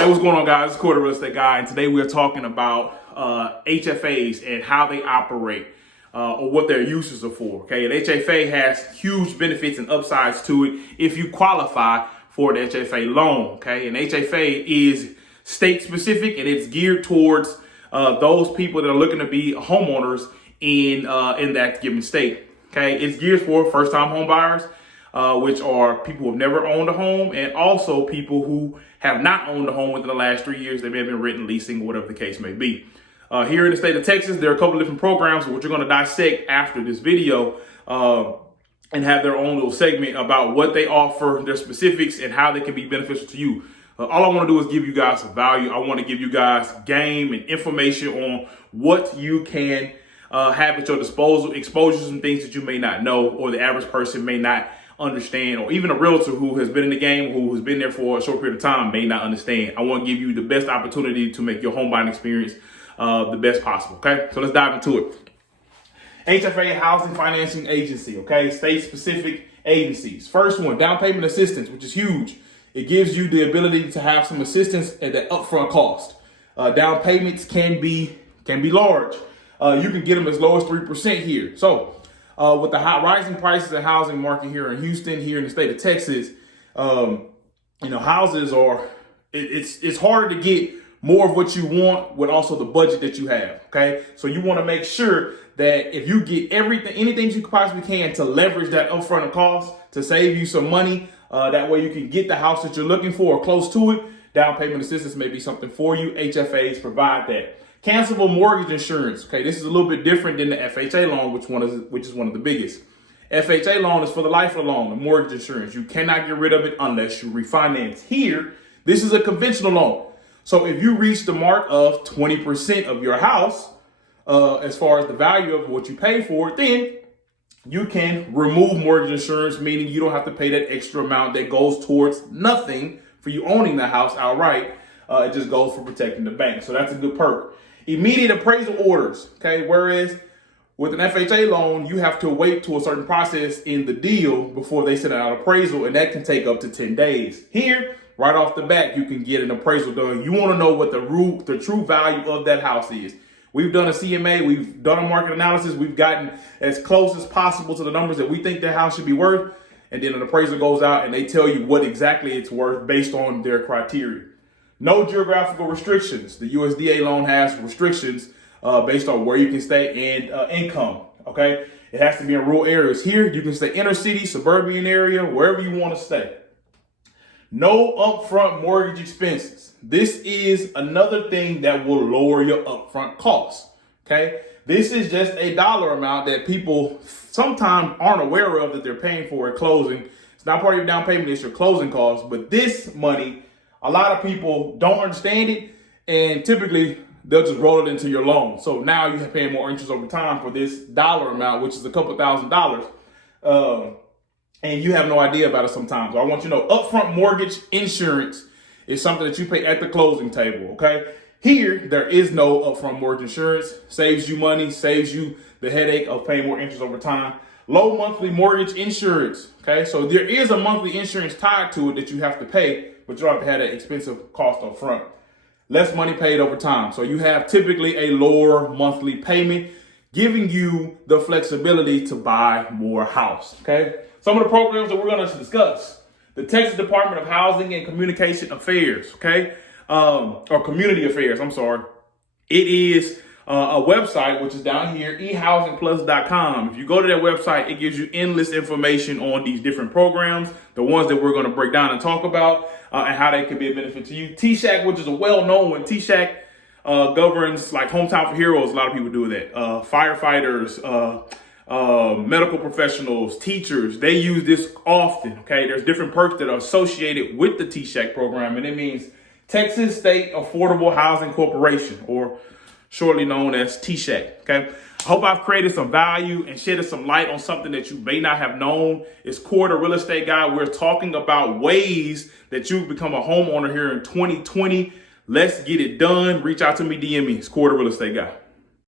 Hey, what's going on, guys? It's Cory, the Real Estate Guy, and today we're talking about HFAs and how they operate or what their uses are for. Okay, an HFA has huge benefits and upsides to it if you qualify for an HFA loan. Okay, an HFA is state specific and it's geared towards those people that are looking to be homeowners in that given state. Okay, it's geared for first-time home buyers, which are people who have never owned a home, and also people who have not owned a home within the last 3 years. They may have been renting, leasing, whatever the case may be. Here in the state of Texas, there are a couple of different programs which we're going to dissect after this video and have their own little segment about what they offer, their specifics, and how they can be beneficial to you. All I want to do is give you guys some value. I want to give you guys game and information on what you can have at your disposal, exposures and things that you may not know or the average person may not understand, or even a realtor who has been in the game, who has been there for a short period of time may not understand. I want to give you the best opportunity to make your home buying experience the best possible. Okay, so let's dive into it. HFA, Housing Financing Agency. Okay, state specific agencies. First one, down payment assistance, which is huge. It gives you the ability to have some assistance at the upfront cost. Down payments can be large. You can get them as low as 3% here. So with the rising prices of housing market here in Houston, here in the state of Texas, houses are, it's harder to get more of what you want with also the budget that you have. Okay, so you want to make sure that if you get anything you possibly can to leverage that upfront cost to save you some money, that way you can get the house that you're looking for or close to it. Down payment assistance may be something for you. HFAs provide that. Cancelable mortgage insurance. Okay, this is a little bit different than the FHA loan, which is one of the biggest. FHA loan is for the life of the loan, the mortgage insurance. You cannot get rid of it unless you refinance. Here, this is a conventional loan. So if you reach the mark of 20% of your house, as far as the value of what you pay for it, then you can remove mortgage insurance, meaning you don't have to pay that extra amount that goes towards nothing for you owning the house outright. It just goes for protecting the bank. So that's a good perk. Immediate appraisal orders. Okay, whereas with an FHA loan, you have to wait to a certain process in the deal before they send out appraisal, and that can take up to 10 days. Here, right off the bat, you can get an appraisal done. You want to know what the true value of that house is. We've done a CMA, we've done a market analysis, we've gotten as close as possible to the numbers that we think that house should be worth, and then an appraiser goes out and they tell you what exactly it's worth based on their criteria. No geographical restrictions. The USDA loan has restrictions based on where you can stay and income. Okay, it has to be in rural areas. Here, you can stay inner city, suburban area, wherever you want to stay. No upfront mortgage expenses. This is another thing that will lower your upfront costs. Okay, this is just a dollar amount that people sometimes aren't aware of that they're paying for at closing. It's not part of your down payment; it's your closing costs. But this money, a lot of people don't understand it, and typically they'll just roll it into your loan. So now you're paying more interest over time for this dollar amount, which is a couple $1,000. And you have no idea about it sometimes. So I want you to know upfront mortgage insurance is something that you pay at the closing table, okay? Here, there is no upfront mortgage insurance. Saves you money, saves you the headache of paying more interest over time. Low monthly mortgage insurance, okay? So there is a monthly insurance tied to it that you have to pay, but you don't have to have that expensive cost up front. Less money paid over time. So you have typically a lower monthly payment, giving you the flexibility to buy more house, okay? Some of the programs that we're going to discuss: the Texas Department of Housing and Communication Affairs, okay, or Community Affairs, I'm sorry. It is a website, which is down here, ehousingplus.com. If you go to that website, it gives you endless information on these different programs, the ones that we're going to break down and talk about, and how they can be a benefit to you. TSHAC, which is a well-known one. TSHAC governs like Hometown for Heroes. A lot of people do that. Firefighters, medical professionals, teachers, they use this often. Okay, there's different perks that are associated with the TSHAC program, and it means Texas State Affordable Housing Corporation, or shortly known as TSHAC. Okay, I hope I've created some value and shedded some light on something that you may not have known. It's Cory, the Real Estate Guy. We're talking about ways that you become a homeowner here in 2020. Let's get it done. Reach out to me, DM me. It's Cory, the Real Estate Guy.